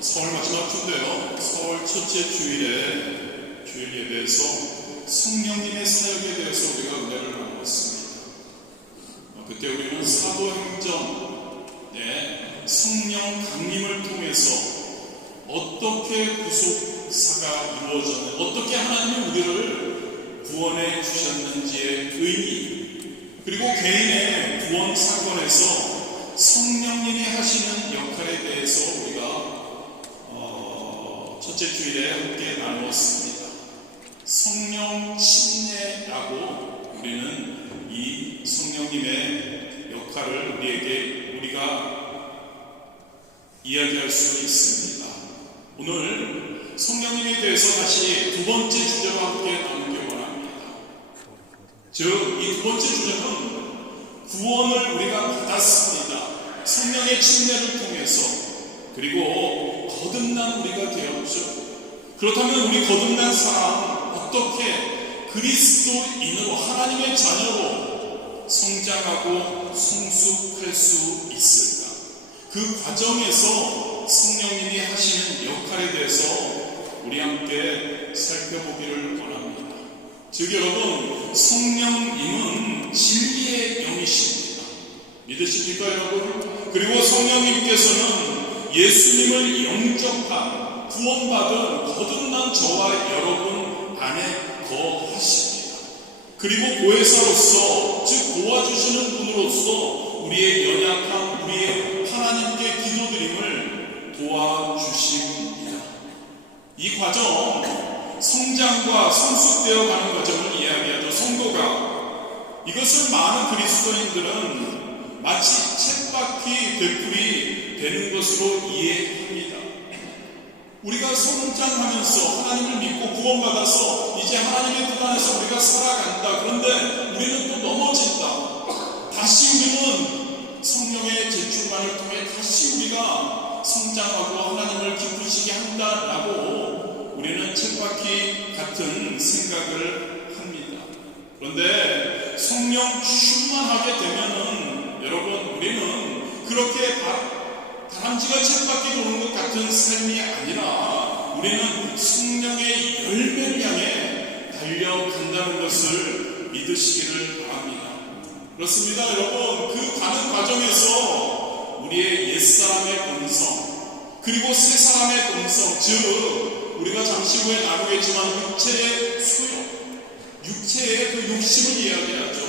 서울 마지막 주인데요. 서울 첫째 주일에 주일 예배에서 성령님의 사역에 대해서 우리가 은혜를 나누었습니다. 그때 우리는 사도행전의 성령 강림을 통해서 어떻게 구속사가 이루어졌는지, 어떻게 하나님이 우리를 구원해 주셨는지의 의미, 그리고 개인의 구원 사건에서 성령님이 하시는 역할에 대해서 우리가 첫째 주일에 함께 나누었습니다. 성령 침례라고 우리는 이 성령님의 역할을 우리가 이야기할 수 있습니다. 오늘 성령님에 대해서 다시 두 번째 주제로 함께 나누기 원합니다. 즉, 이 두 번째 주제는 구원을 우리가 받았습니다. 성령의 침례를 통해서. 그리고 거듭난 우리가 되었죠. 그렇다면 우리 거듭난 사람 어떻게 그리스도인으로, 하나님의 자녀로 성장하고 성숙할 수 있을까? 그 과정에서 성령님이 하시는 역할에 대해서 우리 함께 살펴보기를 원합니다. 즉, 여러분, 성령님은 진리의 영이십니다. 믿으십니까, 여러분? 그리고 성령님께서는 예수님을 영접한, 구원받은 거듭난 저와 여러분 안에 거하십니다. 그리고 보혜사로서, 즉 도와주시는 분으로서 우리의 연약함, 우리의 하나님께 기도드림을 도와주십니다. 이 과정, 성장과 성숙되어 가는 과정을 이야기하죠. 성도가. 이것을 많은 그리스도인들은 마치 쳇바퀴 되풀이 되는 것으로 이해합니다. 우리가 성장하면서 하나님을 믿고 구원받아서 이제 하나님의 뜻 안에서 우리가 살아간다. 그런데 우리는 또 넘어진다. 다시 우리는 성령의 재충만을 통해 다시 우리가 성장하고 하나님을 기쁘시게 한다라고 우리는 쳇바퀴 같은 생각을 합니다. 그런데 성령 충만하게 되면은 여러분, 우리는 그렇게 다람쥐가 쳇바퀴 도는 것 같은 삶이 아니라 우리는 성령의 열매를 향해 달려간다는 것을 믿으시기를 바랍니다. 그렇습니다, 여러분. 그 가는 과정에서 우리의 옛사람의 본성, 그리고 새사람의 본성, 즉 우리가 잠시 후에 나누겠지만 육체의 소욕, 육체의 그 욕심을 이야기하죠.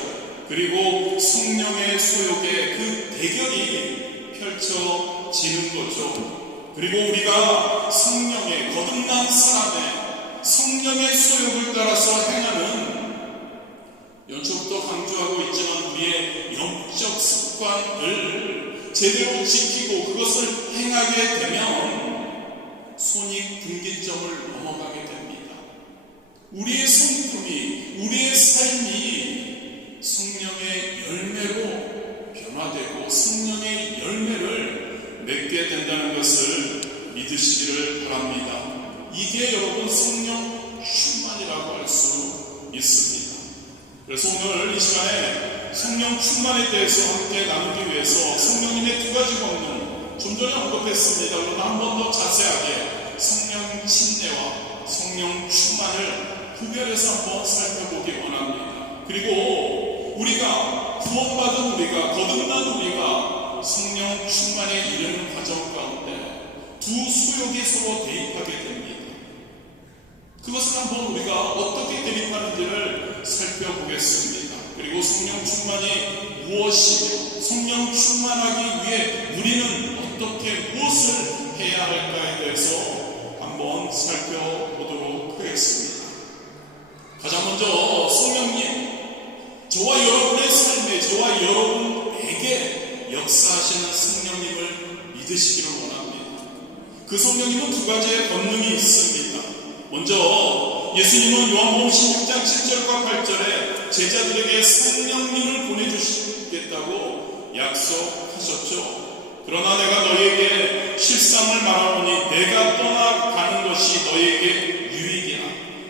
그리고 성령의 소욕의 그 대결이 펼쳐지는 거죠. 그리고 우리가 성령의, 거듭난 사람의 성령의 소욕을 따라서 행하는, 연초부터 강조하고 있지만 우리의 영적 습관을 제대로 지키고 그것을 행하게 되면 손익분기점을 넘어가게 됩니다. 우리의 성품이, 우리의 삶이 성령의 열매로 변화되고 성령의 열매를 맺게 된다는 것을 믿으시기를 바랍니다. 이게 여러분 성령 충만이라고 할 수 있습니다. 그래서 오늘 이 시간에 성령 충만에 대해서 함께 나누기 위해서 성령님의 두 가지 권능, 좀 전에 언급했습니다. 그러나 한 번 더 자세하게 성령 침례와 성령 충만을 구별해서 한번 살펴보기 원합니다. 그리고 우리가 구원받은 우리가, 거듭난 우리가 성령 충만에 이르는 과정 가운데 두 소욕이 서로 대입하게 됩니다. 그것을 한번 우리가 어떻게 대립하는지를 살펴보겠습니다. 그리고 성령 충만이 무엇이며 성령 충만하기 위해 우리는 어떻게 무엇을 해야 할까에 대해서 한번 살펴보도록 하겠습니다. 가장 먼저 성령님, 저와 여러분의 삶에, 저와 여러분에게 역사하시는 성령님을 믿으시기를 원합니다. 그 성령님은 두 가지의 권능이 있습니다. 먼저 예수님은 요한복음 16장 7절과 8절에 제자들에게 성령님을 보내주시겠다고 약속하셨죠. 그러나 내가 너희에게 실상을 말하노니 내가 떠나가는 것이 너희에게 유익이라.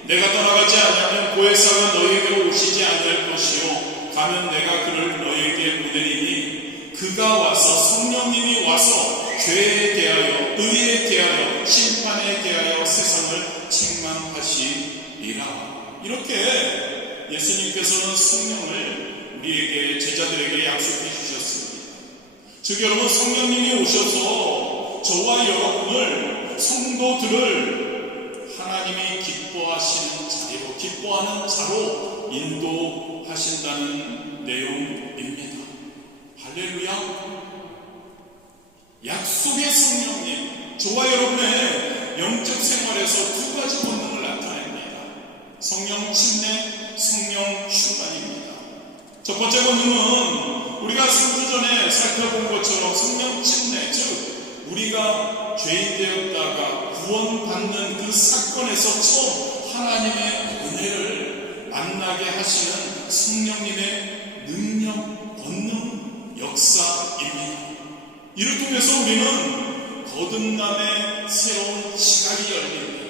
내가 떠나가지 아니하면 보혜사가 너희에게로 오시지 아니할 것이요 가면 내가 그를 너희에게 보내리니 그가 와서, 성령님이 와서 죄에 대하여, 의에 대하여, 시간에 대하여 세상을 책망하시리라. 이렇게 예수님께서는 성령을 우리에게, 제자들에게 약속해 주셨습니다. 즉 여러분, 성령님이 오셔서 저와 여러분을, 성도들을 하나님이 기뻐하시는 자리로, 기뻐하는 자로 인도하신다는 내용입니다. 할렐루야. 약속의 성령님, 저와 여러분의 영적 생활에서 두 가지 본능을 나타냅니다. 성령 침례, 성령 충만입니다. 첫 번째 본능은 우리가 3주 전에 살펴본 것처럼 성령 침례, 즉 우리가 죄인 되었다가 구원받는 그 사건에서 처음 하나님의 은혜를 만나게 하시는 성령님의 능력, 권능, 역사입니다. 이를 통해서 우리는 거듭남의 새로운 시각이 열립니다.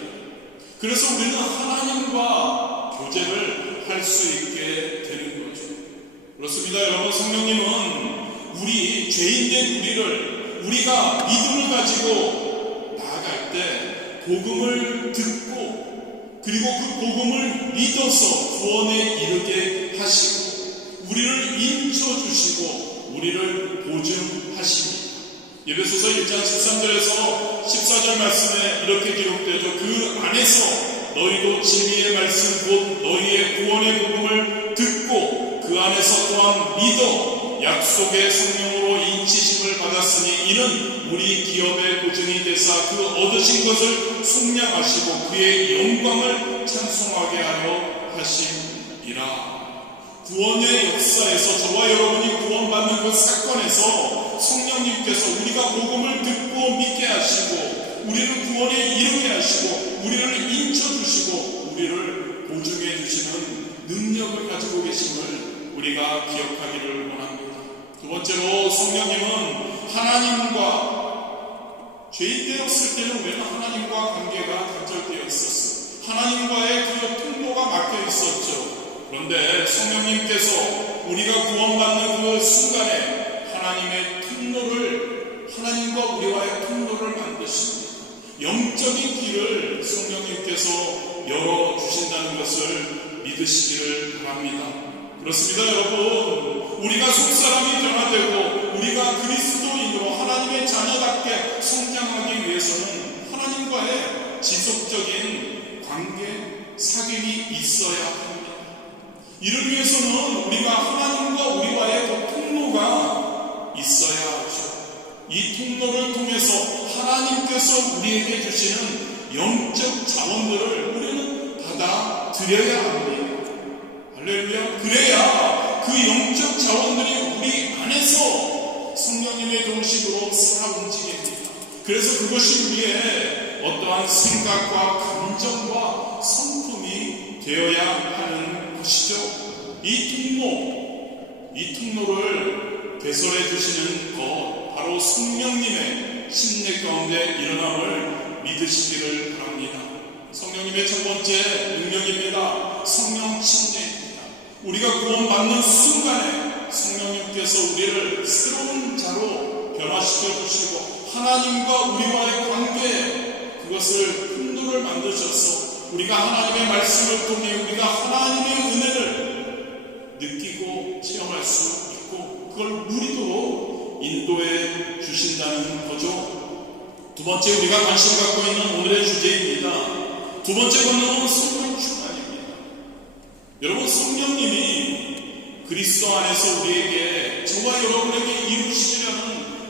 그래서 우리는 하나님과 교제를 할 수 있게 되는 거죠. 그렇습니다. 여러분, 성령님은 우리 죄인된 우리를, 우리가 믿음을 가지고 나아갈 때 복음을 듣고, 그리고 그 복음을 믿어서 구원에 이르게 하시고, 우리를 인쳐주시고 우리를 보증하십니다. 에베소서 1장 13절에서 14절 말씀에 이렇게 기록되죠. 그 안에서 너희도 진리의 말씀 곧 너희의 구원의 복음을 듣고 그 안에서 또한 믿어 약속의 성령으로 인치심을 받았으니 이는 우리 기업의 보증이 되사 그 얻으신 것을 속량하시고 그의 영광을 찬송하게 하려 하심이라. 구원의 역사에서 저와 여러분이 구원받는 그 사건에서 성령님께서 우리가 복음을 듣고 믿게 하시고 우리를 구원에 이르게 하시고 우리를 인쳐주시고 우리를 보증해 주시는 능력을 가지고 계심을 우리가 기억하기를 원합니다. 두 번째로, 성령님은 하나님과, 죄인 되었을 때는 우리는 하나님과 관계가 단절되어 있었어요. 하나님과의 그 통로가 막혀 있었죠. 그런데 성령님께서 우리가 구원받는 그 순간에 하나님의 통로를, 하나님과 우리와의 통로를 만드십니다. 영적인 길을 성령님께서 열어주신다는 것을 믿으시기를 바랍니다. 그렇습니다. 여러분, 우리가 속사람이 변화되고 우리가 그리스도인으로 하나님의 자녀답게 성장하기 위해서는 하나님과의 지속적인 관계, 사귐이 있어야 합니다. 이를 위해서는 우리가 하나님과 우리와의 그 통로가 있어야 하죠. 이 통로를 통해서 하나님께서 우리에게 주시는 영적 자원들을 우리는 받아들여야 합니다. 할렐루야. 그래야 그 영적 자원들이 우리 안에서 성령님의 동식으로 살아 움직입니다. 그래서 그것이 우리의 어떠한 생각과 감정과 성품이 되어야 하는 것이죠. 이 통로를 개설해 주시는 것, 바로 성령님의 침례 가운데 일어남을 믿으시기를 바랍니다. 성령님의 첫 번째 능력입니다. 성령 침례입니다. 우리가 구원받는 순간에 성령님께서 우리를 새로운 자로 변화시켜 주시고 하나님과 우리와의 관계, 그것을 통로를 만드셔서 우리가 하나님의 말씀을 통해 우리가 하나님의 은혜를 느끼고 체험할 수 있고 그걸 누리도록 인도해 주신다는 거죠. 두 번째, 우리가 관심 갖고 있는 오늘의 주제입니다. 두 번째 본능은 성령 충만입니다. 여러분, 성령님이 그리스도 안에서 우리에게, 저와 여러분에게 이루시려는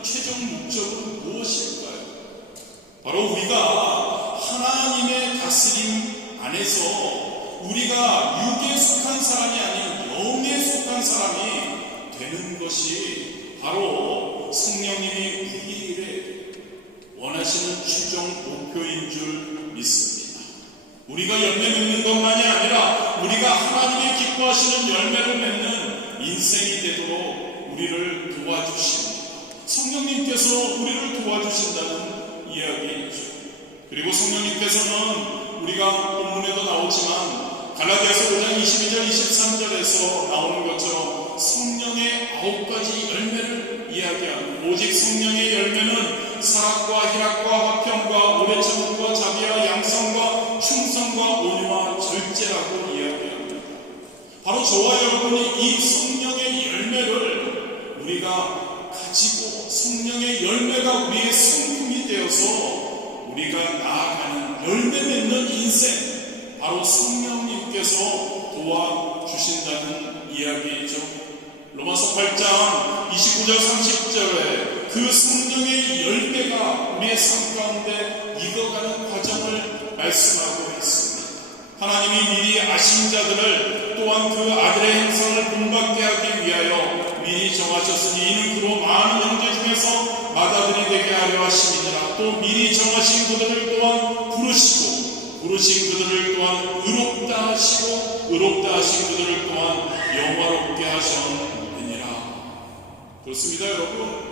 최종 목적은 무엇일까요? 바로 우리가 하나님의 다스림 안에서 우리가 육에 속한 사람이 아닌 영에 속한 사람이 되는 것이 바로 성령님이 우리에게 원하시는 최종 목표인 줄 믿습니다. 우리가 열매 맺는 것만이 아니라 우리가 하나님의 기뻐하시는 열매를 맺는 인생이 되도록 우리를 도와주십니다. 성령님께서 우리를 도와주신다는 이야기이죠. 그리고 성령님께서는 우리가 본문에도 나오지만 갈라디아서 5장 22절 23절에서 나오는 것처럼 성령의 9가지 열매를 이야기하고, 오직 성령의 열매는 사랑과 희락과 화평과 오래 참음과 자비 저와 여러분이 이 성령의 열매를 우리가 가지고 성령의 열매가 우리의 성품이 되어서 우리가 나아가는 열매 맺는 인생, 바로 성령님께서 도와주신다는 이야기이죠. 로마서 8장 29절 30절에 그 성령의 열매가 우리의 삶 가운데 익어가는 과정을 말씀하고 있습니다. 하나님이 미리 아신 자들을 또한 그 아들의 형상을 본받게 하기 위하여 미리 정하셨으니 이는 그로 많은 형제 중에서 맏아들이 되게 하려 하심이니라. 또 미리 정하신 그들을 또한 부르시고 부르신 그들을 또한 의롭다 하시고 의롭다 하신 그들을 또한 영화롭게 하셨느니라. 그렇습니다, 여러분.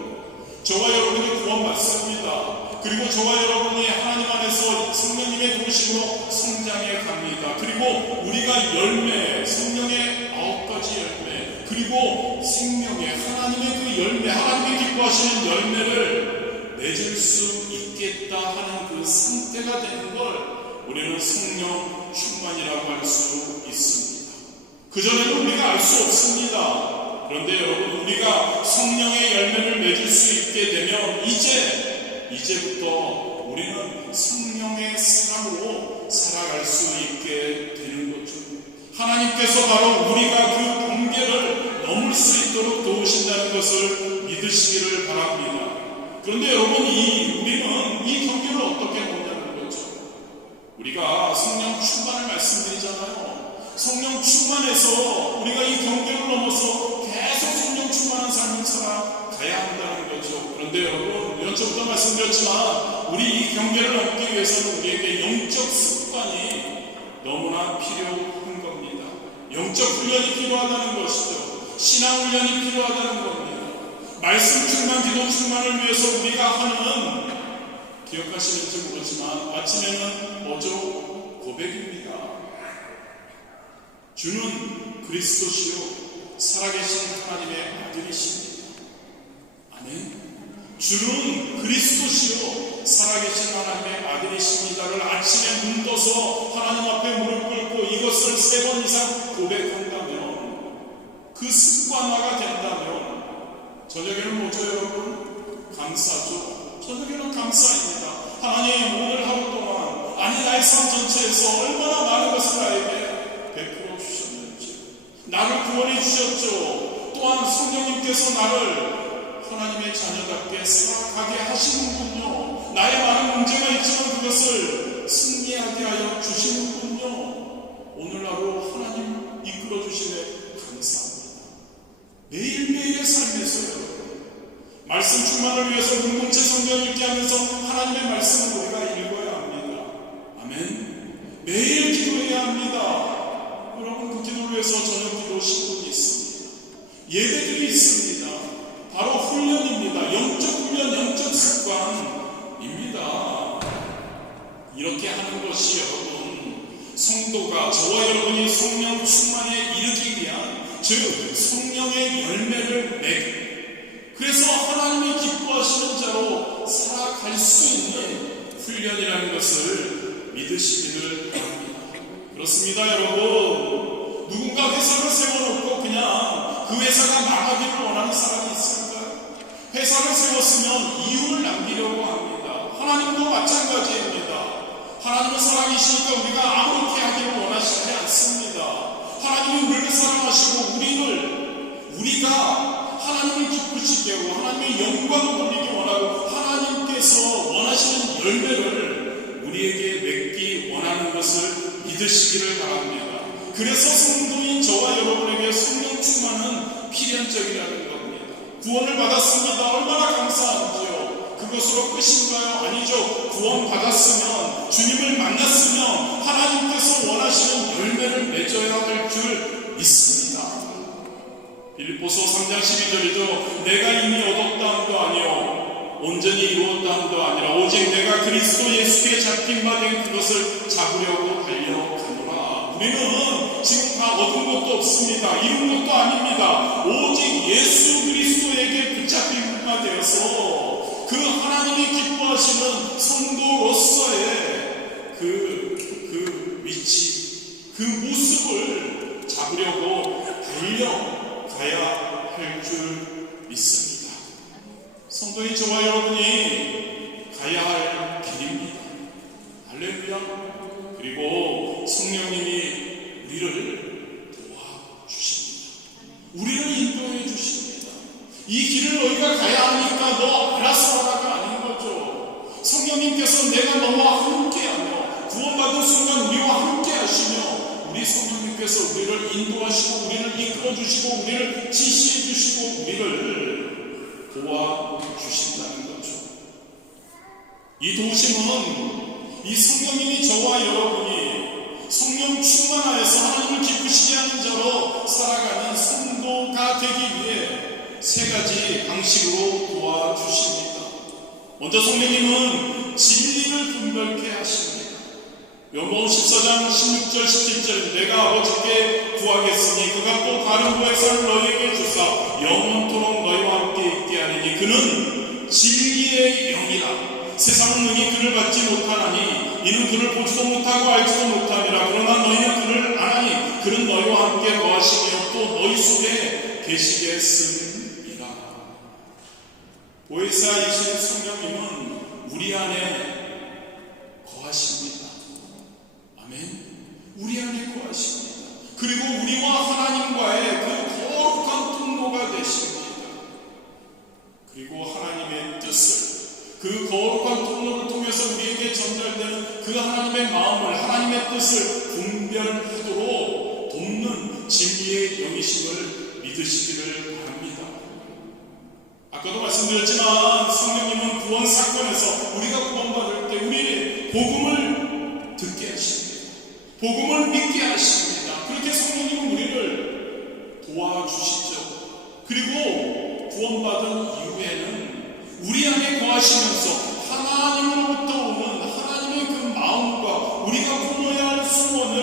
저와 여러분이 구원받습니다. 그리고 저와 여러분이 하나님 안에서 성령님의 도우심으로 성장해 갑니다. 그리고 우리가 열매, 성령의 9가지 열매, 그리고 생명의 하나님의 그 열매, 하나님이 기뻐하시는 열매를 맺을 수 있겠다 하는 그 상태가 되는 걸 우리는 성령 충만이라고 할 수 있습니다. 그전에는 우리가 알 수 없습니다. 그런데 여러분, 우리가 성령의 열매를 맺을 수 있게 되면 이제부터 우리는 성령의 사람으로 살아갈 수 있게 되는 거죠. 하나님께서 바로 우리가 그 경계를 넘을 수 있도록 도우신다는 것을 믿으시기를 바랍니다. 그런데 여러분, 우리는 이 경계를 어떻게 넘냐는 거죠. 우리가 성령 충만을 말씀드리잖아요. 성령 충만해서 우리가 이 경계를 넘어서 계속 성령 충만한 삶을 살아가야 한다는 거죠. 그런데 여러분, 이전부터 말씀드렸지만 우리 이 경계를 넘기 위해서는 우리에게 영적 습관이 너무나 필요한 겁니다. 영적 훈련이 필요하다는 것이죠. 신앙 훈련이 필요하다는 겁니다. 말씀 충만, 기도 충만을 위해서 우리가 하는, 기억하시는지 모르지만 아침에는 뭐죠? 고백입니다. 주는 그리스도시요 살아계신 하나님의 아들이십니다. 아멘. 주는 그리스도시요 살아계신 하나님의 아들이십니다를 아침에 눈 떠서 하나님 앞에 무릎 꿇고 이것을 3번 이상 고백한다면, 그 습관화가 된다면 저녁에는 뭐죠, 여러분? 감사죠. 저녁에는 감사입니다. 하나님, 오늘 하루 동안, 아니 나의 삶 전체에서 얼마나 많은 것을 나에게 베풀어 주셨는지, 나를 구원해 주셨죠. 또한 성령님께서 나를 하나님의 자녀답게 살아가게 하시는군요. 나의 많은 문제가 있지만 그것을 승리하게 하여 주시는군요. 오늘 하루 하나님 이끌어 주시네 감사합니다. 매일매일의 삶에서요, 말씀 충만을 위해서 공동체 성경 읽기 하면서 하나님의 말씀을 우리가 읽어야 합니다. 아멘. 매일 기도해야 합니다. 여러분, 그 기도를 위해서 저녁 기도 10분이 있습니다. 예배들이 있습니다. 바로 훈련입니다. 영적 훈련, 영적 습관입니다. 이렇게 하는 것이 여러분, 성도가, 저와 여러분이 성령 충만에 이르기 위한, 즉 성령의 열매를 맺고, 그래서 하나님이 기뻐하시는 자로 살아갈 수 있는 훈련이라는 것을 믿으시기를 바랍니다. 그렇습니다, 여러분. 누군가 회사를 세워놓고 그냥 그 회사가 망하기를 원하는 사람이 있을까요? 회사를 세웠으면 이윤을 남기려고 합니다. 하나님도 마찬가지입니다. 하나님은 사랑이시니까 우리가 아무렇게 하기를 원하시지 않습니다. 하나님은 우리를 사랑하시고 우리가 하나님을 기쁘시게 하고 하나님의 영광을 돌리기 원하고 하나님께서 원하시는 열매를 우리에게 맺기 원하는 것을 믿으시기를 바랍니다. 그래서 성도인 저와 여러분에게 성령 충만은 필연적이라는 겁니다. 구원을 받았습니다. 얼마나 감사한지요. 그것으로 끝인가요? 아니죠. 구원 받았으면, 주님을 만났으면 하나님께서 원하시는 열매를 맺어야 할 줄 믿습니다. 빌립보서 3장 12절이죠. 내가 이미 얻었다 함도 아니요 온전히 이루었다 함도 아니라 오직 내가 그리스도 예수께 잡힌 바 된 그것을 잡으려고 달려가노라. 우리는 지금 다 얻은 것도 없습니다. 이룬 것도 아닙니다. 오직 예수 그리스도에게 붙잡힌 바 되어서 그 하나님이 기뻐하시는 성도로서의 그 위치, 그 모습을 잡으려고 할렐루야. 그리고 성령님이 우리를 도와주십니다. 우리를 인도해 주십니다. 이 길을 너희가 가야 하니까 너 알아서 하라가 아닌 거죠. 성령님께서 내가 너와 함께하며 구원받은 순간 우리와 함께 하시며 우리 성령님께서 우리를 인도하시고 우리를 이끌어주시고 우리를 지시해주시고 우리를 도와주신다는 거죠. 이 도우심은 이 성령님이 저와 여러분이 성령 충만하여서 하나님을 기쁘시게 하는 자로 살아가는 성도가 되기 위해 세 가지 방식으로 도와주십니다. 먼저 성령님은 진리를 분별케 하십니다. 요한복음 14장 16절 17절 내가 아버지께 구하겠으니 그가 또 다른 보혜사를 너희에게 주사 영원토록 너희와 함께 있게 하리니 그는 진리의 영이라. 세상은 능히 그를 받지 못하나니 이는 그를 보지도 못하고 알지도 못하니라. 그러나 너희는 그를 아나니 그는 너희와 함께 거하시며 또 너희 속에 계시겠음이라. 보혜사이신 성령님은 우리 안에 거하십니다. 아멘. 우리 안에 거하십니다. 그리고 우리와 하나님과의 그 거룩한 통로가 되십니다. 그리고 하나님의 뜻을 그 거룩한 통로를 통해서 우리에게 전달되는 그 하나님의 마음을 하나님의 뜻을 분별하도록 돕는 진리의 영이심을 믿으시기를 바랍니다. 아까도 말씀드렸지만 성령님은 구원 사건에서 우리가 구원받을 때 우리의 복음을 듣게 하십니다. 복음을 믿게 하십니다. 그렇게 성령님은 우리를 도와주시죠. 그리고 구원받은 이후에는 우리 안에 거하시면서 하나님으로부터 오는 하나님의 그 마음과 우리가 품어야 할 소원을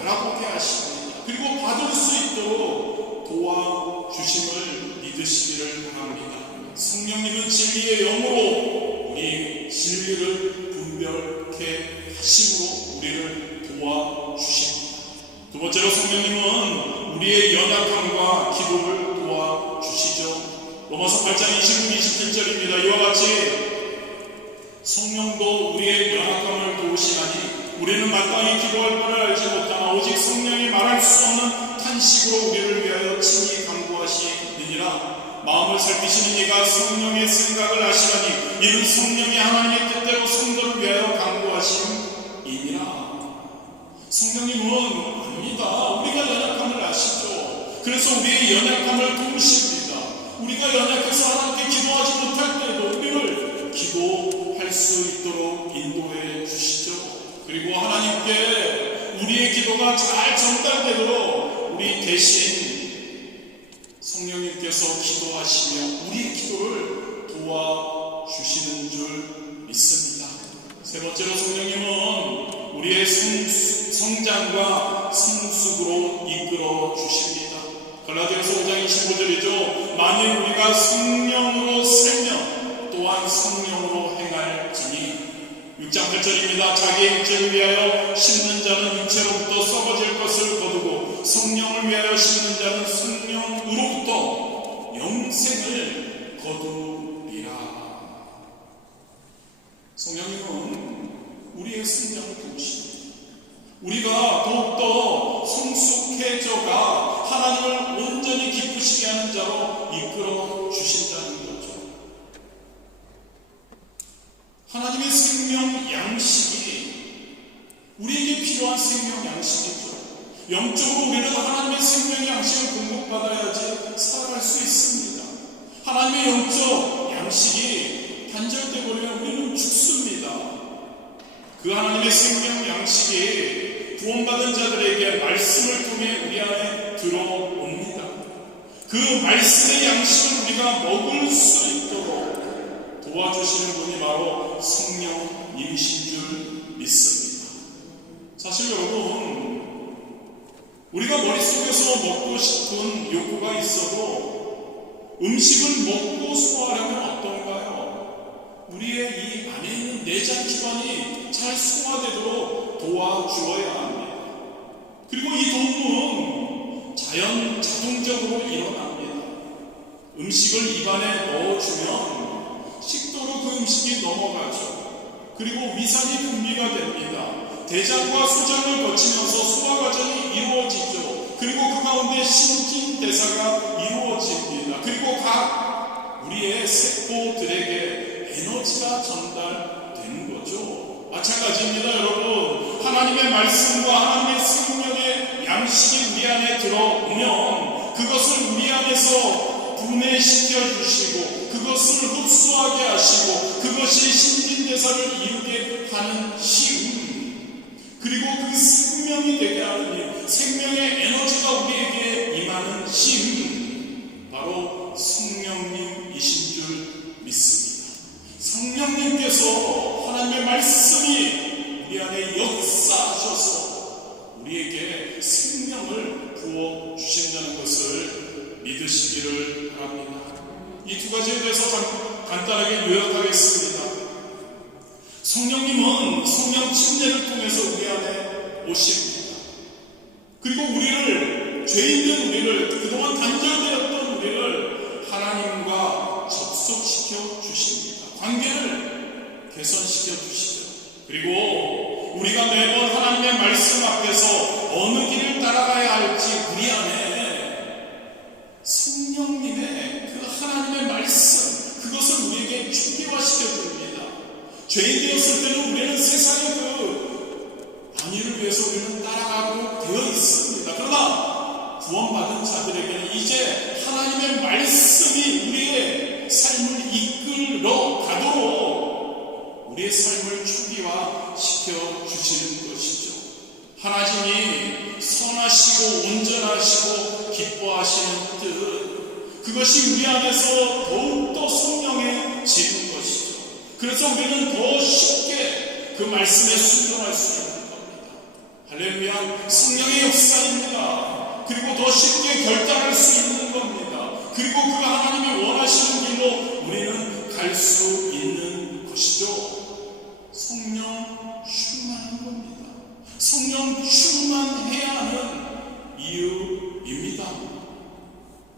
알아보게 하십니다. 그리고 받을 수 있도록 도와주심을 믿으시기를 바랍니다. 성령님은 진리의 영으로 우리 진리를 분별케 하심으로 우리를 도와주십니다. 두 번째로 성령님은 우리의 연약함과 기도를 도와주시죠. 로마서 8장 26, 27절입니다. 이와 같이 성령도 우리의 연약함을 도우시나니 우리는 마땅히 기도할 바를 알지 못하나 오직 성령이 말할 수 없는 탄식으로 우리를 위하여 친히 간구하시느니라. 마음을 살피시는 이가 성령의 생각을 아시나니 이는 성령이 하나님의 뜻대로 성도를 위하여 간구하심이니라. 성령님은 압니다. 우리가 연약함을 아시죠. 그래서 우리의 연약함을 도우십니다. 우리가 연약해서 하나님께 기도하지 못할 때도 우리를 기도할 수 있도록 인도해 주시죠. 그리고 하나님께 우리의 기도가 잘 전달되도록 우리 대신 성령님께서 기도하시며 우리의 기도를 도와주시는 줄 믿습니다. 세 번째로 성령님은 우리의 성장과 성숙으로 이끌어 주십니다. 갈라디아서 5장 25절이죠. 만일 우리가 성령으로 살면 또한 성령으로 행할지니. 6장 8절입니다. 자기의 육체를 위하여 심는 자는 육체로부터 썩어질 것을 거두고 성령을 위하여 심는 자는 성령으로부터 영생을 거두리라. 성령님은 우리의 성장을 도우십니다. 우리가 더욱더 성숙해져가 하나님을 온전히 기쁘시게 하는 자로 이끌어 주신다는 거죠. 하나님의 생명 양식이 우리에게 필요한 생명 양식이죠. 영적으로 우리는 하나님의 생명 양식을 공급받아야지 살아갈 수 있습니다. 하나님의 영적 양식이 단절되어버리면 우리는 죽습니다. 그 하나님의 생명 양식이 구원받은 자들에게 말씀을 통해 우리 안에 들어옵니다. 그 말씀의 양식을 우리가 먹을 수 있도록 도와주시는 분이 바로 성령님이신 줄 믿습니다. 사실 여러분, 우리가 머릿속에서 먹고 싶은 욕구가 있어도 음식을 먹고 소화하려면 어떤가요? 우리의 이 안에 있는 내장 기관이 잘 소화되도록 도와주어야 합니다. 그리고 이 도움은 자동적으로 일어납니다. 음식을 입안에 넣어주면 식도로 그 음식이 넘어가죠. 그리고 위산이 분비가 됩니다. 대장과 소장을 거치면서 소화 과정이 이루어지죠. 그리고 그 가운데 신진대사가 이루어집니다. 그리고 각 우리의 세포들에게 에너지가 전달되는 거죠. 마찬가지입니다, 여러분. 하나님의 말씀과 하나님의 생명의 양식이 우리 안에 들어오면 그것을 우리 안에서 분해시켜 주시고 그것을 흡수하게 하시고 그것이 신진대사를 이루게 하는 힘, 그리고 그 생명이 되게 하는 힘, 생명의 에너지가 우리에게 임하는 힘, 바로 성령님이신 줄 믿습니다. 성령님께서 하나님의 말씀이 우리 안에 역사하셔서 우리에게 생명을 부어주신다는 것을 믿으시기를 바랍니다. 이 두 가지에 대해서 간단하게 요약하겠습니다. 성령님은 성령 침례를 통해서 우리 안에 오십니다. 그리고 우리를, 죄인된 우리를, 그동안 단절되었던 우리를 하나님과 접속시켜 주십니다. 관계를 개선시켜 주시죠. 그리고 우리가 매번 하나님의 말씀 앞에서 어느 길을 따라가야 할지 우리 안에 성령님의 그 하나님의 말씀, 그것을 우리에게 준비화시켜 줍니다. 죄인 되었을 때는 우리는 세상의 그 안위를 위해서 우리는 따라가고 되어 있습니다. 그러나 구원받은 자들에게는 이제 하나님의 말씀이 우리의 삶을 이끌어 가도록 우리의 삶을 초기화시켜 주시는 것이죠. 하나님이 선하시고 온전하시고 기뻐하시는 뜻, 그것이 우리 안에서 더욱더 성령해지는 것이죠. 그래서 우리는 더 쉽게 그 말씀에 순종할 수 있는 겁니다. 할렐루야. 성령의 역사입니다. 그리고 더 쉽게 결단할 수 있는 겁니다. 그리고 그가 하나님이 원하시는 길로 우리는 갈 수 있는 것이죠. 성령 충만한 겁니다. 성령 충만해야 하는 이유입니다.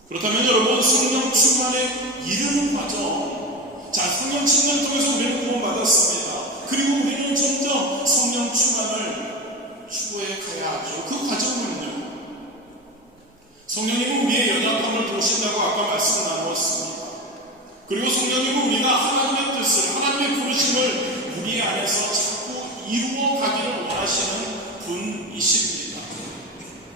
그렇다면 여러분, 성령 충만에 이르는 과정, 자, 성령 충만을 통해서 우리는 구원받았습니다. 그리고 우리는 점점 성령 충만을 추구해 가야 하죠. 그 과정은요, 성령님은 우리의 연약함을 보신다고 아까 말씀 나누었습니다. 그리고 성령님은 우리가 하나님의 뜻을, 하나님의 부르심을 우리 안에서 자꾸 이루어 가기를 원하시는 분이십니다.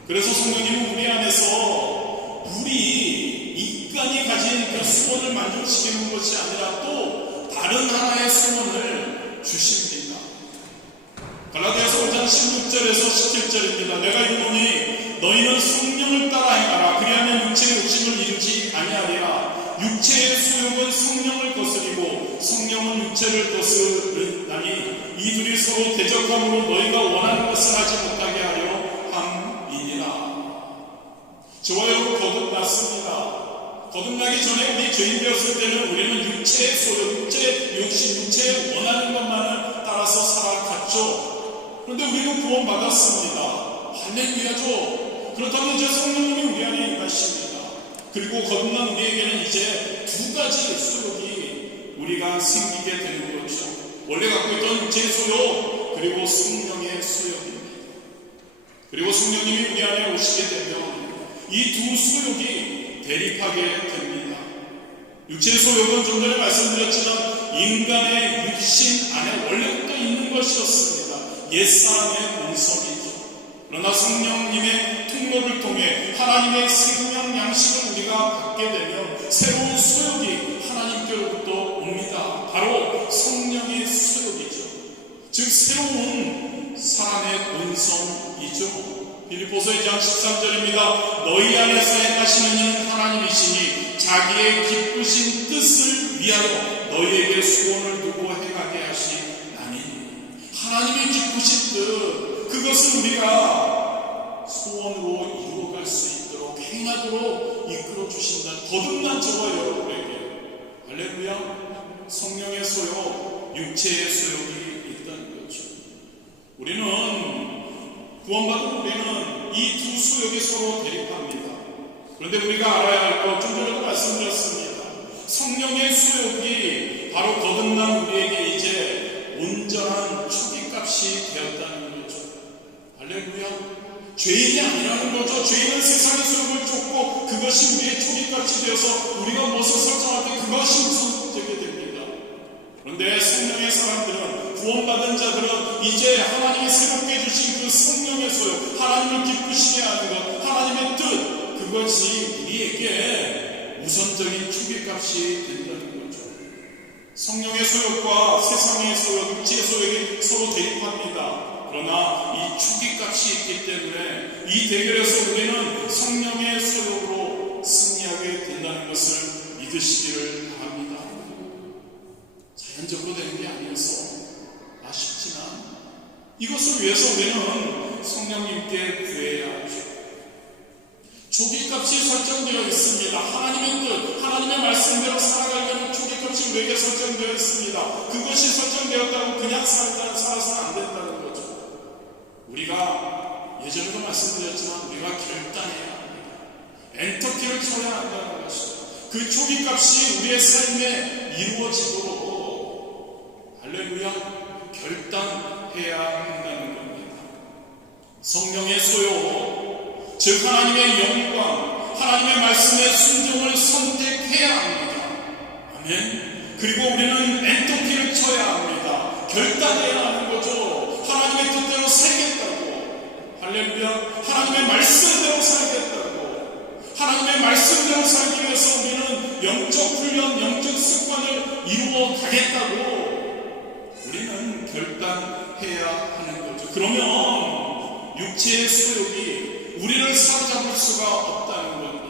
그래서 성령님은 우리 안에서 우리 인간이 가진 그 소원을 만족시키는 것이 아니라 또 다른 하나의 소원을 주십니다. 갈라디아서 5장 16절에서 17절입니다. 내가 이르노니 너희는 성령을 따라 행하라. 그리하면 육체의 욕심을 이루지 아니하리라. 육체의 소욕은 성령을 거스리고 성령은 육체를 거스르나니 이 둘이 서로 대적함으로 너희가 원하는 것을 하지 못하게 하려 함이니라. 저와 여러분 거듭났습니다. 거듭나기 전에 우리 죄인 되었을 때는 우리는 육체의 소욕, 육체의 욕심, 육체의 원하는 것만을 따라서 살아갔죠. 그런데 우리는 구원받았습니다. 할렐루야죠. 그렇다면 이제 성령님이 우리 안에 임하십니다. 그리고 거듭난 우리에게는 이제 두 가지 소욕이 우리가 생기게 되는 거죠. 원래 갖고 있던 육체의 소욕, 그리고 성령의 소욕입니다. 그리고 성령님이 우리 안에 오시게 되면 이 두 소욕이 대립하게 됩니다. 육체의 소욕은 좀 전에 말씀드렸지만 인간의 육신 안에 원래부터 있는 것이었습니다. 옛사람의 본성이죠. 그러나 성령님의 통로를 통해 하나님의 생명 양식을 우리가 받게 되면 새로운 소욕이 하나님께로부터 옵니다. 바로 성령의 소욕이죠. 즉 새로운 사람의 본성이죠. 빌립보서 2장 13절입니다. 너희 안에서 행하시는 이는 하나님이시니 자기의 기쁘신 뜻을 위하여 너희에게 소원을 두고 행하게 하시나니. 하나님의 기쁘신 뜻, 그것을 우리가 소원으로 이루어갈 수 있도록 행하도록 이끌어 주신다. 거듭난 저와 여러분에게 할렐루야, 성령의 소욕, 육체의 소욕이 있다는 거죠. 우리는 구원받은 우리는 이 두 소욕이 서로 대립합니다. 그런데 우리가 알아야 할 것, 좀 전에도 말씀드렸습니다. 성령의 소욕이 바로 거듭난 우리에게 이제 온전한 온전한 초기값이 되었다는 거죠. 할렐루야. 죄인이 아니라는 거죠. 죄인은 세상의 소욕을 쫓고 그것이 우리의 초기값이 되어서 우리가 무엇을 설정할 때 그것이 우선되게 됩니다. 그런데 성령의 사람들은, 구원받은 자들은 이제 하나님이 새롭게 주신 그 성령의 소욕, 하나님을 기쁘시게 하는 것, 하나님의 뜻, 그것이 우리에게 우선적인 초기값이 된다는 거죠. 성령의 소욕과 세상의 소욕, 육체의 소욕이 서로 대립합니다. 그러나 이 초기값이 있기 때문에 이 대결에서 우리는 성령의 소욕으로 승리하게 된다는 것을 믿으시기를 바랍니다. 자연적으로 되는 게 아니어서 아쉽지만 이것을 위해서 우리는 성령님께 구해야 하죠. 초기값이 설정되어 있습니다. 하나님의 뜻, 하나님의 말씀대로 살아가려는 초기값이 우리에게 설정되어 있습니다. 그것이 설정되었다고 그냥 살아서는 안 된다는 거죠. 우리가 예전에도 말씀드렸지만 우리가 결단해야 합니다. 엔터키를 쳐야 한다는 것이죠. 그 초기값이 우리의 삶에 이루어지도록 할렐루야 결단해야 한다는 겁니다. 성령의 소요, 즉 하나님의 영광, 하나님의 말씀의 순종을 선택해야 합니다. 아멘. 그리고 우리는 엔터키를 쳐야 합니다. 결단해야 하는 거죠. 하나님의 뜻대로 살겠다고. 할렐루야. 하나님의 말씀대로 살겠다고. 하나님의 말씀대로 살기 위해서 우리는 영적 훈련, 영적 습관을 이루어 가겠다고 우리는 결단해야 하는 거죠. 그러면 육체의 소욕이 우리를 사로잡을 수가 없다는 겁니다.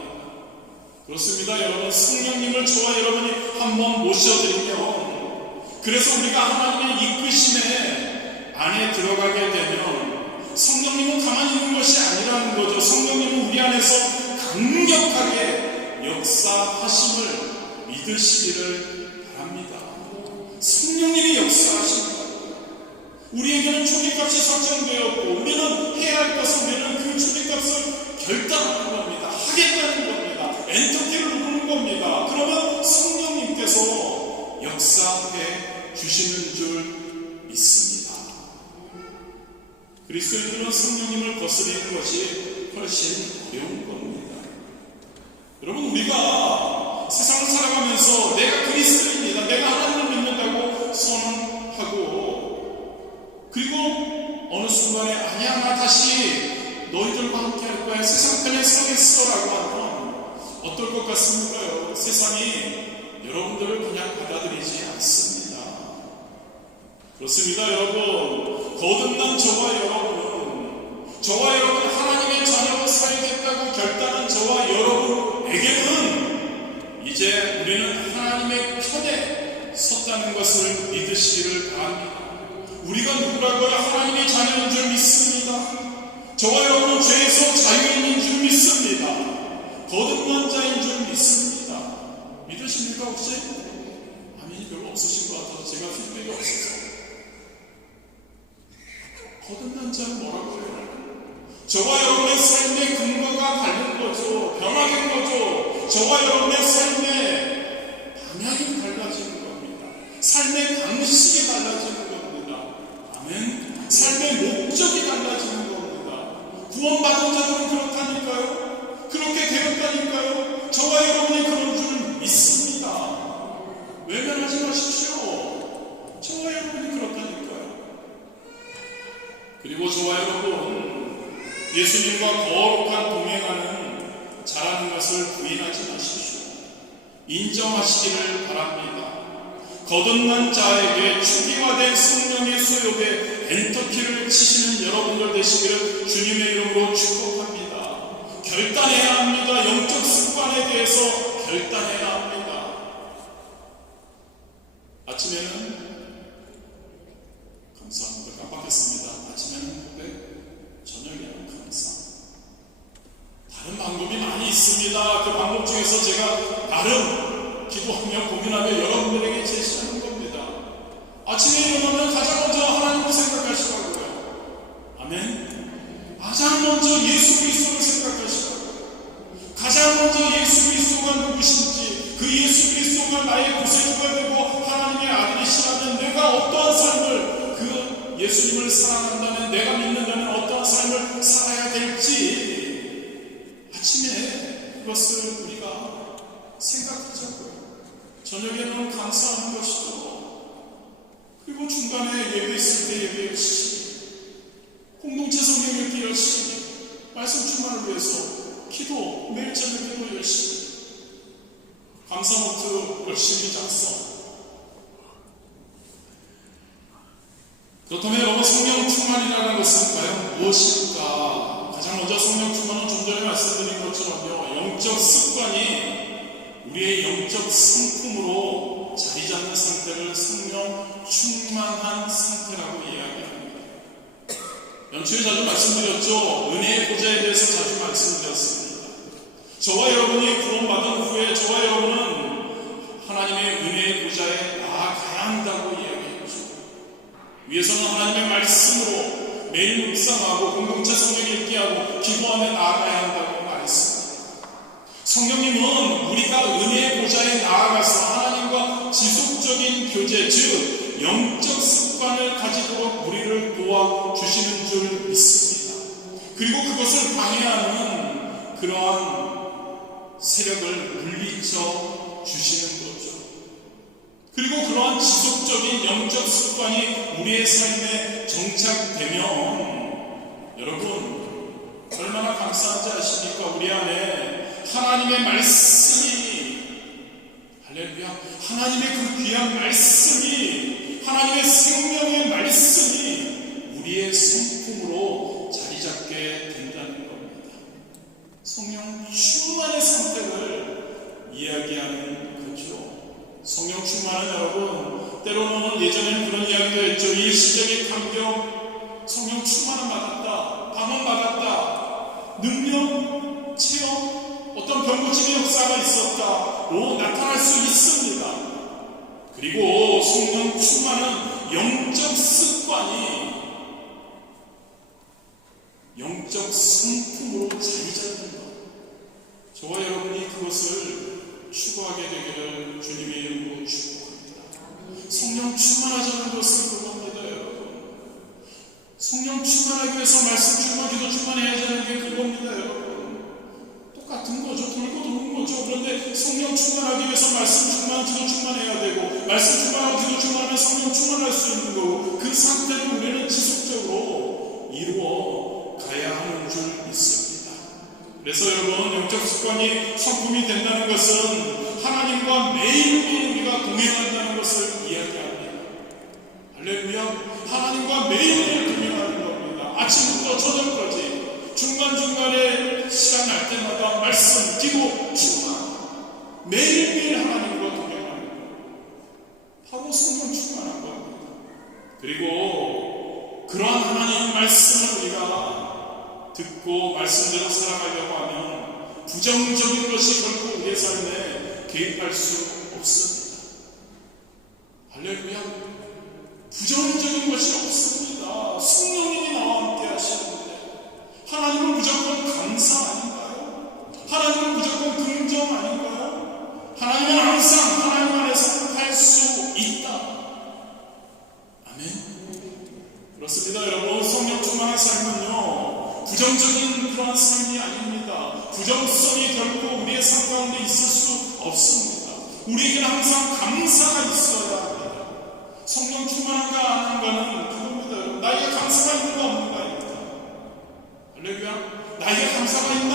그렇습니다. 여러분, 성령님을 저와 여러분이 한번 모셔드리면, 그래서 우리가 하나님의 이끄심에 안에 들어가게 되면 성령님은 가만히 있는 것이 아니라는 거죠. 성령님은 우리 안에서 강력하게 역사하심을 믿으시기를 바랍니다. 성령님이 역사하십니다. 우리에게는 초기값이 설정되었고 우리는 해야 할 것은 우리는 그 초기값을 결단하는 겁니다. 하겠다는 겁니다. 엔터키를 누르는 겁니다. 그러면 성령님께서 역사해 주시는 줄 믿습니다. 그리스도인들은 성령님을 거스르는 것이 훨씬 어려운 겁니다. 여러분, 우리가 세상을 살아가면서 내가 그리스도인이다, 내가 하나님을 믿는다고 선언하고, 그리고 어느 순간에 아니야, 나 다시 너희들과 함께 할 거야, 세상 편에 서겠어라고 하면 어떨 것 같습니까요? 세상이 여러분들을 그냥 받아들이지 않습니다. 그렇습니다. 여러분, 거듭난 저와 여러분 하나님의 자녀로 살겠다고 결단한 저와 여러분에게는 이제 우리는 하나님의 편에 섰다는 것을 믿으시기를 바랍니다. 우리가 누구라고요? 하나님의 자녀인 줄 믿습니다. 저와 여러분은 죄에서 자유인인 줄 믿습니다. 거듭난 자인 줄 믿습니다. 믿으십니까 혹시? 아멘이 별로 없으신 것 같아서 제가 피드백이 없어서. 거듭난 자는 뭐라고 해요? 저와 여러분의 삶의 근거가 다른 거죠. 변화된 거죠. 저와 여러분의 삶의 방향이 달라지는 겁니다. 삶의 방식이 달라지는 겁니다. 아멘. 삶의 목적이 달라지는 겁니다. 구원받은 자들은 그렇다니까요. 그렇게 되었다니까요. 저와 여러분이 그런 줄 믿습니다. 외면하지 마십시오. 저와 여러분이 그렇다니까요. 그리고 저와 여러분, 예수님과 거룩한 동행하는 자라는 것을 부인하지 마십시오. 인정하시기를 바랍니다. 거듭난 자에게 추기화된 성령의 소욕에 엔터키를 치시는 여러분들 되시기를 주님의 이름으로 축복합니다. 결단해야 합니다. 영적 습관에 대해서 결단해야 합니다. 아침에는 감사합니다. 깜빡했습니다. 아침에는 고백, 저녁에는 감사. 다른 방법이 많이 있습니다. 그 방법 중에서 제가 나름 기도하며 고민하며 여러분들에게 제시하는 겁니다. 아침에 일어나면 가장 먼저 하나님을 생각하시라고요. 아멘. 가장 먼저 예수 그리스도를 생각하시라고요. 가장 먼저 예수 그리스도가 누구신지, 그 감사하는 것이죠. 그리고 중간에 예배 있을 때 예배 열심히, 공동체 성경 읽기 열심히, 말씀 충만을 위해서 기도, 매일 저녁 기도 열심히, 감사 노트 열심히 작성. 그렇다면 여러분, 성령 충만이라는 것은 과연 무엇일까? 가장 먼저 성령 충만은 좀 전에 말씀드린 것처럼요, 영적 습관이 우리의 영적 성품으로 자리 잡는 상태를 성령 충만한 상태라고 이야기합니다. 연초에 자주 말씀드렸죠. 은혜의 보좌에 대해서 자주 말씀드렸습니다. 저와 여러분이 구원받은 후에 저와 여러분은 하나님의 은혜의 보좌에 나아가야 한다고 이야기했죠. 위에서는 하나님의 말씀으로 매일 묵상하고 공동체 성경 읽기하고 기도하며 나아가야 한다고 말했습니다. 성령님은 우리가 은혜의 보좌에 나아가서 하나님과 지속적인 교제, 즉 영적 습관을 가지도록 우리를 도와주시는 줄 믿습니다. 그리고 그것을 방해하는 그러한 세력을 물리쳐 주시는 거죠. 그리고 그러한 지속적인 영적 습관이 우리의 삶에 정착되면 여러분 얼마나 감사한지 아십니까? 우리 안에 하나님의 말씀이, 할렐루야, 하나님의 그 귀한 말씀이, 하나님의 생명의 말씀이 우리의 성품으로 자리 잡게 된다는 겁니다. 성령 충만의 상태를 이야기하는 거죠. 성령 충만은 여러분, 때로는 예전에는 그런 이야기도 했죠. 일시적인 감격, 성령 충만은 받았다, 감은 받았다, 능력, 체험, 어떤 병고침의 역사가 있었다. 나타날 수 있습니다. 그리고 성령 충만은 영적 습관이 영적 성품으로 자리 잡는 것. 저와 여러분이 그것을 추구하게 되기를 주님의 이름으로 축복합니다. 성령 충만하자는 것은 그겁니다, 여러분. 성령 충만하기 위해서 말씀 충만, 기도 충만해야 하는 게 그겁니다, 여러분. 같은 거죠. 돌고 도는 거죠. 그런데 성령 충만하기 위해서 말씀 충만, 기도 충만해야 되고, 말씀 충만하고 기도 충만하면 성령 충만할 수 있는 거고, 그 상태를 우리는 지속적으로 이루어 가야 하는 줄 믿습니다. 그래서 여러분, 영적 습관이 성품이 된다는 것은 하나님과 매일매일 우리가 동행한다는 것을 이야기합니다. 할렐루야. 하나님과 매일매일 동행하는 겁니다. 아침부터 저녁까지 중간중간에 시간 날 때마다 말씀, 기도, 충만, 매일매일 하나님과 동행하는 것, 바로 성령 충만한 겁니다. 그리고 그러한 하나님 말씀을 우리가 듣고 말씀대로 살아가려고 하면 부정적인 것이 결코 우리의 삶에 개입할 수 없습니다. 할렐루야. 부정적인 것이 없습니다. 성령님이 나와 함께 하시는데 하나님은 무조건 감사 아닌가요? 하나님은 무조건 긍정 아닌가요? 하나님은 항상 하나님 안에서 할 수 있다. 아멘. 그렇습니다. 여러분, 성령 충만한 삶은요, 부정적인 그런 삶이 아닙니다. 부정성이 결코 우리의 삶 가운데 있을 수 없습니다. 우리에게는 항상 감사가 있어야 합니다. 성령 충만한가 안 한가는 그겁니다. 나에게 감사가 있는가 없는가입니다. 할렐루야. 나에게 감사가 있나?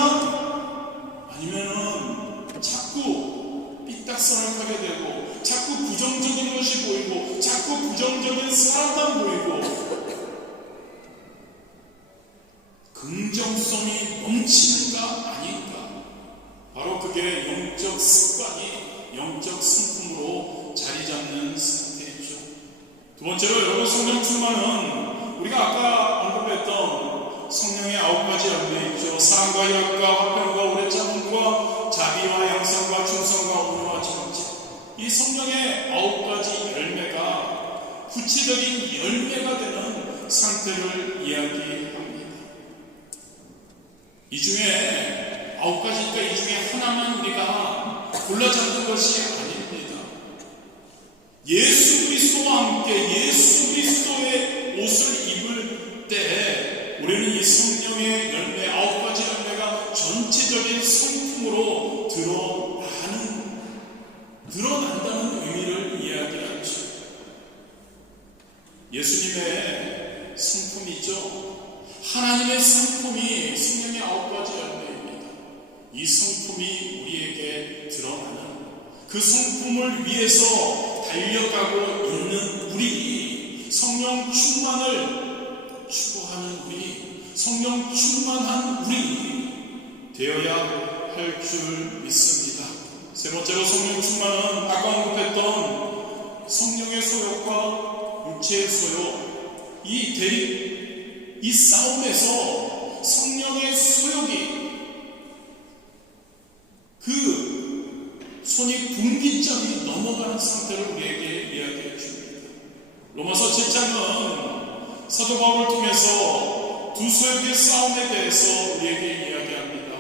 아니면은 자꾸 삐딱선을 하게 되고, 자꾸 부정적인 것이 보이고, 자꾸 부정적인 사람만 보이고, 긍정성이 넘치는가 아닌가? 바로 그게 영적 습관이 영적 성품으로 자리 잡는 상태이죠. 두 번째로 여러분, 성령 충만은 우리가 아까 언급했던 성령의 9가지 열매 있죠. 사랑과 희락과 화평과 오래 참음과 자비와 양선과 충성과 온유와 정직. 이 성령의 9가지 열매가 구체적인 열매가 되는 상태를 이야기합니다. 이 중에 9가지니까 이 중에 하나만 우리가 골라 잡는 것이 아닙니다. 예수 그리스도와 함께 예수 그리스도의 옷을 입을 때 우리는 이 성령의 열매 9가지 열매가 전체적인 성품으로 드러난다는 의미를 성품이죠. 하나님의 성품이 성령의 9가지 열매입니다. 이 성품이 우리에게 드러나는 그 성품을 위해서 달려가고 있는 우리, 성령 충만을 추구하는 우리, 성령 충만한 우리 되어야 할 줄 믿습니다. 세 번째로 성령 충만은 아까 언급했던 성령의 소욕과 육체의 소욕, 이 싸움에서 성령의 소욕이 그 손이 분기점이 넘어가는 상태를 우리에게 이야기해 줍니다. 로마서 7장은 사도 바울을 통해서 두 소욕의 싸움에 대해서 우리에게 이야기합니다.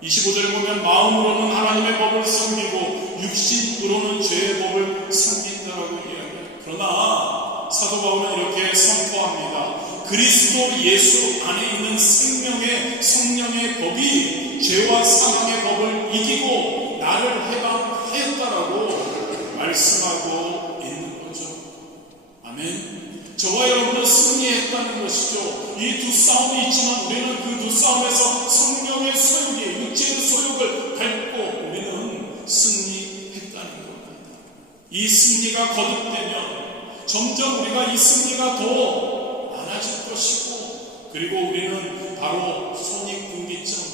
25절에 보면 마음으로는 하나님의 법을 섬기고 육신으로는 죄의 법을 섬긴다라고 이야기합니다. 그러나 사도 바울은 이렇게 선포합니다. 그리스도 예수 안에 있는 생명의 성령의 법이 죄와 사망의 법을 이기고 나를 해방하였다라고 말씀하고 있는 거죠. 아멘. 저와 여러분은 승리했다는 것이죠. 이 두 싸움이 있지만 우리는 그 두 싸움에서 성령의 소욕이 육체의 소욕을 밟고 우리는 승리했다는 겁니다. 이 승리가 거듭되면 점점 우리가 이 승리가 더 많아질 것이고, 그리고 우리는 바로 손익분기점,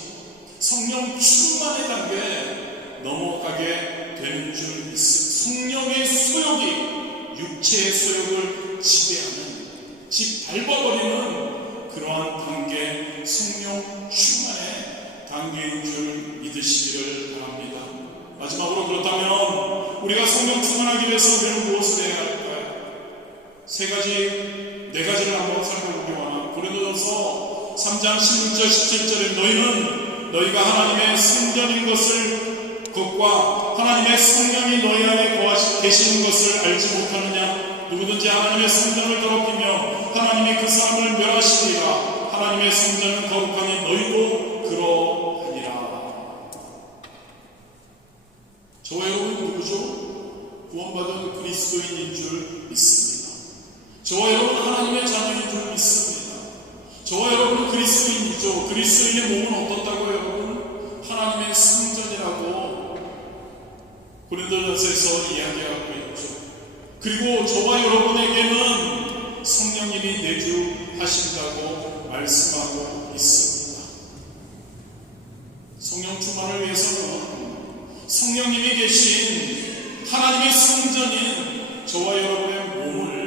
성령 충만의 단계에 넘어가게 되는 줄 믿습니다. 성령의 소욕이 육체의 소욕을 지배하는, 밟아버리는 그러한 단계, 성령 충만의 단계인 줄 믿으시기를 바랍니다. 마지막으로 그렇다면 우리가 성령 충만하기 위해서 우리는 무엇을 해야 할까요? 네 가지를 한번 살펴보기 원합니다. 고린도전서 3장 16절 17절에 너희가 하나님의 성전인 것과 하나님의 성령이 너희 안에 계시는 것을 알지 못하느냐? 누구든지 하나님의 성전을 더럽히며 하나님이 그 사람을 멸하시리라. 하나님의 성전은 거룩하니 너희도 그러하니라. 저와 여러분 누구죠? 구원받은 그리스도인인 줄 믿습니다. 저와 여러분 하나님의 자녀인 줄 믿습니다. 저와 여러분 그리스도인이죠. 그리스도인의 몸은 어떻다고요, 여러분? 하나님의 성전이라고 고린도전서에서 이야기하고 있죠. 그리고 저와 여러분에게는 성령님이 내주하신다고 말씀하고 있습니다. 성령 충만을 위해서는 성령님이 계신 하나님의 성전인 저와 여러분의 몸을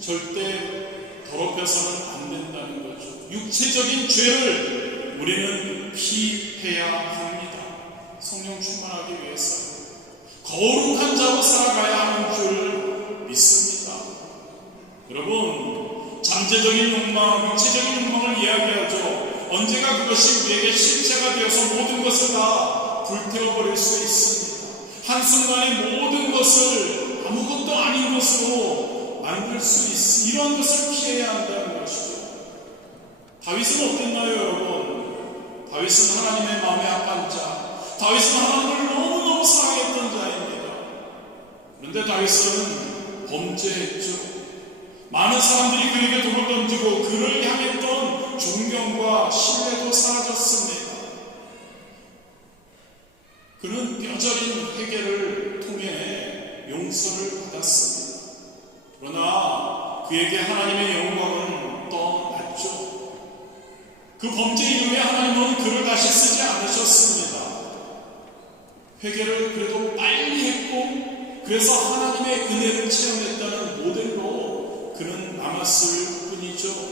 절대 더럽혀서는 안 된다는 거죠. 육체적인 죄를 우리는 피해야 합니다. 성령 충만하기 위해서 거룩한 자로 살아가야 하는 줄 믿습니다. 여러분, 잠재적인 욕망, 육체적인 욕망을 이야기하죠. 언제가 그것이 우리에게 실체가 되어서 모든 것을 다 불태워버릴 수 있습니다. 한순간에 모든 것을 아무것도 아닌 것으로 만들 수 있습니다. 이런 것을 피해야 한다는 것이죠. 다윗은 어땠나요, 여러분? 다윗은 하나님의 마음에 합한 자, 다윗은 하나님을 너무너무 사랑했던 자입니다. 그런데 다윗은 범죄했죠. 많은 사람들이 그에게 돌을 던지고 그를 향했던 존경과 신뢰도 사라졌습니다. 그는 뼈저린 회개를 통해 용서를 받았습니다. 그러나 그에게 하나님의 영광은 떠났죠. 그 범죄 이후에 하나님은 그를 다시 쓰지 않으셨습니다. 회개를 그래도 빨리 했고, 그래서 하나님의 은혜를 체험했다는 모델로 그는 남았을 뿐이죠.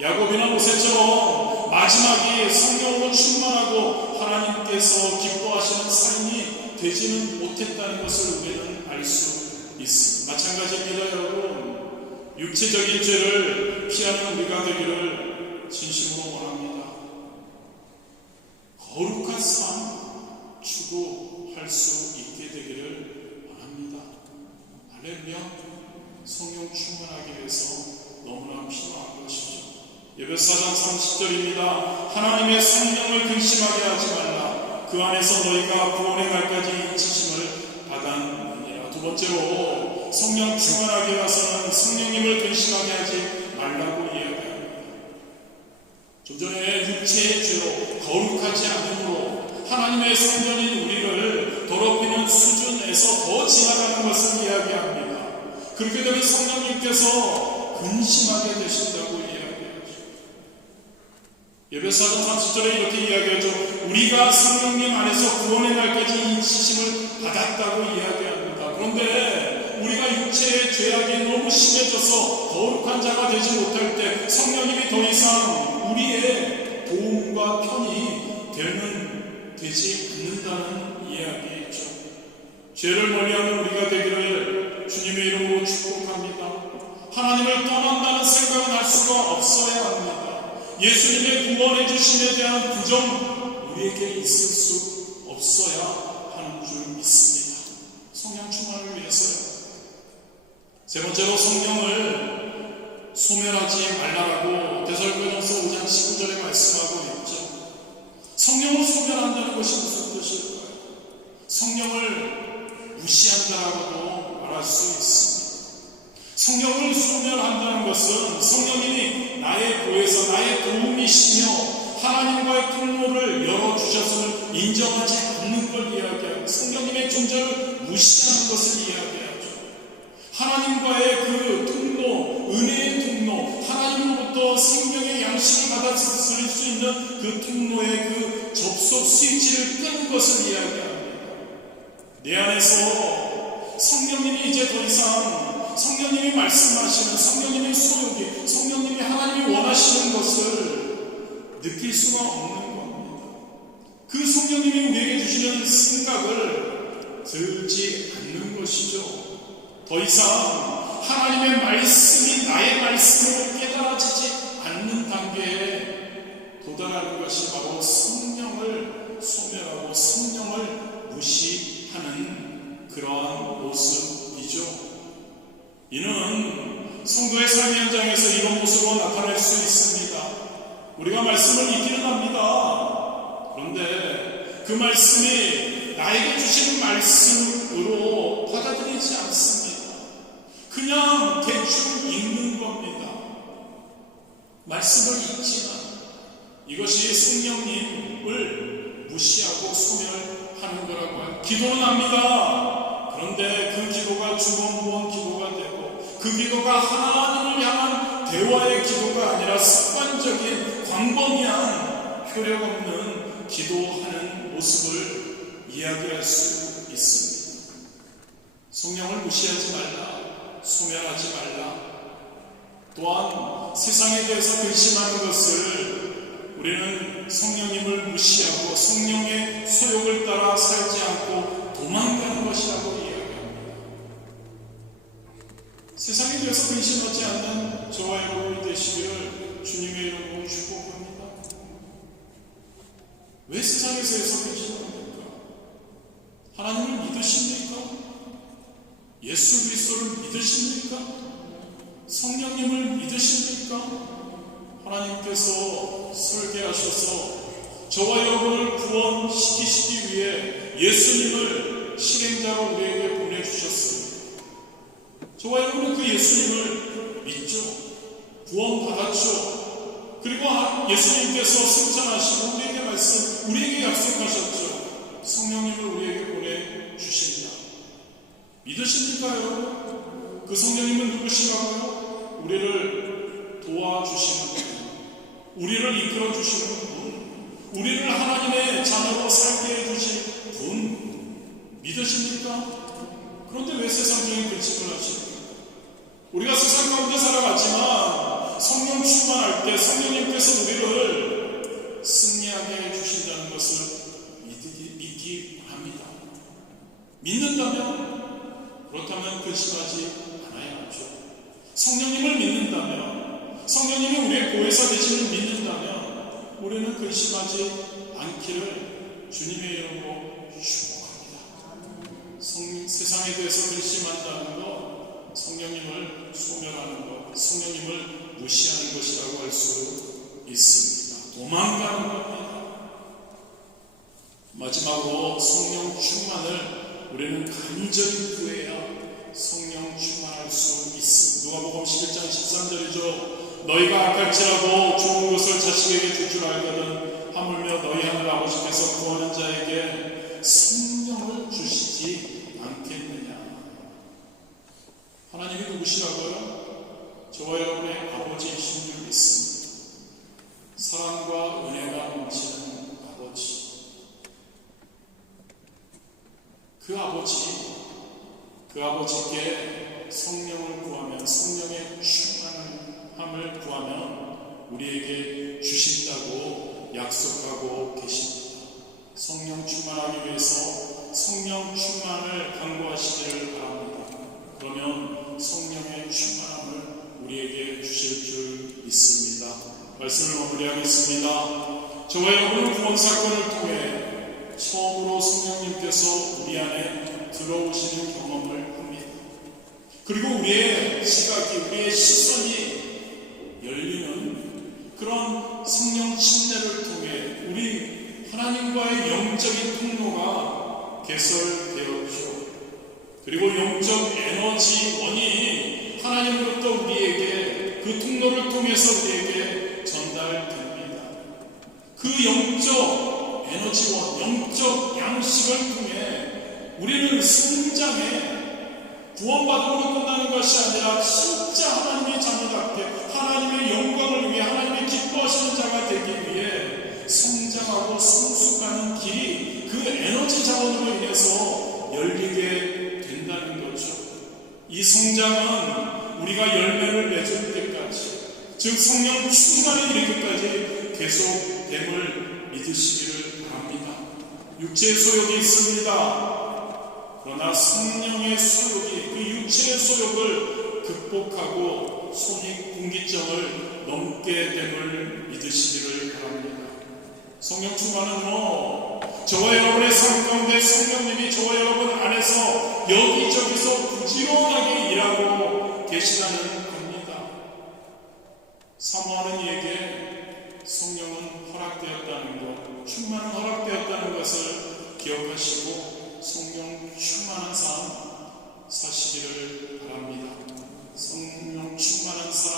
야곱이나 모세처럼 마지막에 성령으로 충만하고 하나님께서 기뻐하시는 삶이 되지는 못했다는 것을 우리는 알 수 있습니다. 마찬가지입니다, 여러분. 육체적인 죄를 피하는 우리가 되기를 진심으로 원합니다. 거룩한 삶 추구할 수 있게 되기를 원합니다. 할렐루야. 성령 충만하기 위해서 너무나 필요한 것이죠. 에베소 4장 30절입니다. 하나님의 성령을 근심하게 하지 말라. 그 안에서 너희가 구원의 날까지 지심을 받았느니라. 두 번째로 성령 충만하게 와서는 성령님을 근심하게 하지 말라고 이야기합니다. 좀 전에 육체의 죄로 거룩하지 않음으로 하나님의 성전인 우리를 더럽히는 수준에서 더 지나가는 것을 이야기합니다. 그렇게 되면 성령님께서 근심하게 되신다고 이야기하죠. 에베소 4장 30절에 이렇게 이야기하죠. 우리가 성령님 안에서 구원의 날까지 인치심을 받았다고 이야기합니다. 그런데 우리가 육체의 죄악이 너무 심해져서 거룩한 자가 되지 못할 때 성령님이 더 이상 우리의 도움과 편이 되지 않는다는 이야기죠. 죄를 멀리하는 우리가 되기를 주님의 이름으로 축복합니다. 하나님을 떠난다는 생각은 할 수가 없어야 합니다. 예수님의 구원해 주심에 대한 부정 우리에게 있을 수 없어야 하는 줄 믿습니다. 성령 충만을 위해서요. 세 번째로 성령을 소멸하지 말라라고 데살로니가서 5장 19절에 말씀하고 있죠. 성령을 소멸한다는 것이 무슨 뜻일까요? 성령을 무시한다라고도 말할 수 있습니다. 성령을 소멸한다는 것은 성령님이 나의 보혜사, 나의 도움이시며 하나님과의 통로를 열어주셨음을 인정하지 않는 걸 이야기하고 성령님의 존재를 무시하는 것을 이야기하죠. 하나님과의 그 통로, 은혜의 통로, 하나님으로부터 생명의 양식을 받아들일 수 있는 그 통로의 그 접속 스위치를 끄는 것을 이야기합니다. 내 안에서 성령님이 이제 더 이상 성령님이 말씀하시는 성령님의 소욕이, 성령님이 하나님이 원하시는 것을 느낄 수가 없는 겁니다. 그 성령님이 우리에게 주시는 생각을 들지 않는 것이죠. 더 이상 하나님의 말씀이 나의 말씀으로 깨달아지지 않는 단계에 도달하는 것이 바로 성령을 소멸하고 성령을 무시하는 그러한 모습이죠. 이는 성도의 삶의 현장에서 이런 모습으로 나타날 수 있습니다. 우리가 말씀을 읽기는 합니다. 그런데 그 말씀이 나에게 주시는 말씀으로 받아들이지 않습니다. 그냥 대충 읽는 겁니다. 말씀을 읽지만 이것이 성령님을 무시하고 소멸하는 거라고 합니다. 기도는 합니다. 그런데 그 기도가 주번부번 기도가 되고 그 기도가 하나님을 향한 대화의 기도가 아니라 습관적인 광범위한 효력 없는 기도하는 모습을 이야기할 수 있습니다. 성령을 무시하지 말라. 소멸하지 말라. 또한 세상에 대해서 근심하는 것을 우리는 성령님을 무시하고 성령의 소욕을 따라 살지 않고 도망가는 것이라고 이야기합니다. 세상에 대해서 근심하지 않는 저와 여러분이 되시기를 주님의 이름으로 축복합니다. 왜 세상에 대해서 근심합니까? 하나님을 믿으십니까? 예수 그리스도를 믿으십니까? 성령님을 믿으십니까? 하나님께서 설계하셔서 저와 여러분을 구원시키시기 위해 예수님을 실행자로 우리에게 보내주셨습니다. 저와 여러분은 그 예수님을 믿죠. 구원받았죠. 그리고 예수님께서 승천하시고 우리에게 약속하셨죠. 성령님을 우리에게 보내주신다. 믿으십니까요? 그 성령님은 누구시라고요? 우리를 도와주시는 분, 우리를 이끌어주시는 분, 우리를 하나님의 자녀로 살게 해주신 분, 믿으십니까? 그런데 왜 세상적인 근심을 하십니까? 우리가 세상 가운데 살아가지만 성령 충만할 때 성령님께서 우리를 승리하게 해주신다는 것을 믿기 바랍니다. 믿는다면 그렇다면 근심하지 않아야 하죠. 성령님을 믿는다면, 성령님이 우리의 보혜사 되심을 믿는다면 우리는 근심하지 않기를 주님의 이름으로 축복합니다. 세상에 대해서 근심한다는 것, 성령님을 소멸하는 것, 성령님을 무시하는 것이라고 할 수 있습니다. 도망가는 겁니다. 마지막으로 성령 충만을 우리는 간절히 구해야 성령 충만할 수 있습니다. 누가복음 11장 13절이죠. 너희가 악할지라도 좋은 것을 자식에게 줄 줄 알거든 하물며 너희 하늘 아버지께서 구하는 자에게 성령을 주시지 않겠느냐. 하나님이 누구시라고요? 저와 여러분의 아버지이신 줄 믿습니다. 사랑과 은혜가 넘치는 아버지. 그 아버지께 성령을 구하면, 성령의 충만함을 구하면 우리에게 주신다고 약속하고 계십니다. 성령 충만하기 위해서 성령 충만을 간구하시기를 바랍니다. 그러면 성령의 충만함을 우리에게 주실 줄 믿습니다. 말씀을 마무리하겠습니다. 저와 여러분은 구원 사건을 통해 처음으로 성령님께서 우리 안에 들어오시는 경험을 합니다. 그리고 우리의 시각이, 우리의 시선이 열리는 그런 성령 침례를 통해 우리 하나님과의 영적인 통로가 개설되었죠. 그리고 영적 에너지원이 하나님으로부터 우리에게 그 통로를 통해서 우리에게 전달됩니다. 그 영적 에너지원, 영적 양식을 통해 우리는 성장해 구원받음으로 끝나는 것이 아니라 진짜 하나님의 자녀답게 하나님의 영광을 위해 하나님의 기뻐하시는 자가 되기 위해 성장하고 성숙하는 길이 그 에너지 자원으로 인해서 열리게 된다는 거죠. 이 성장은 우리가 열매를 맺을 때까지, 즉 성령 충만에 이르기까지 계속됨을 믿으시기를 바랍니다. 육체의 소욕이 있습니다. 그러나 성령의 소욕이 그 육체의 소욕을 극복하고 손익분기점을 넘게 됨을 믿으시기를 바랍니다. 성령 충만은요, 저와 여러분의 삶 가운데 성령님이 저와 여러분 안에서 여기저기서 부지런하게 일하고 계시다는 겁니다. 사모하는 이에게 성령은 허락되었다는 것, 충만은 허락되었다는 것을 기억하시고 성령 충만한 삶 사시기를 바랍니다. 성령 충만한 삶,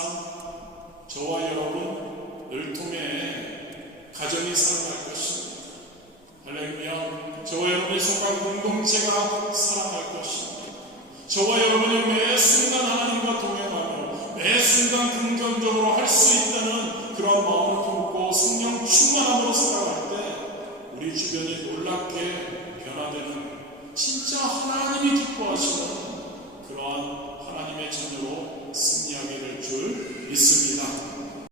저와 여러분을 통해 가정이 살아갈 것입니다. 할렐루야. 저와 여러분의 성각 공동체가 살아갈 것입니다. 저와 여러분이 매 순간 하나님과 동행하며 매 순간 긍정적으로 할 수 있다는 그런 마음을 품고 성령 충만함으로 살아갈 때 우리 주변이 놀랍게 변화되는 진짜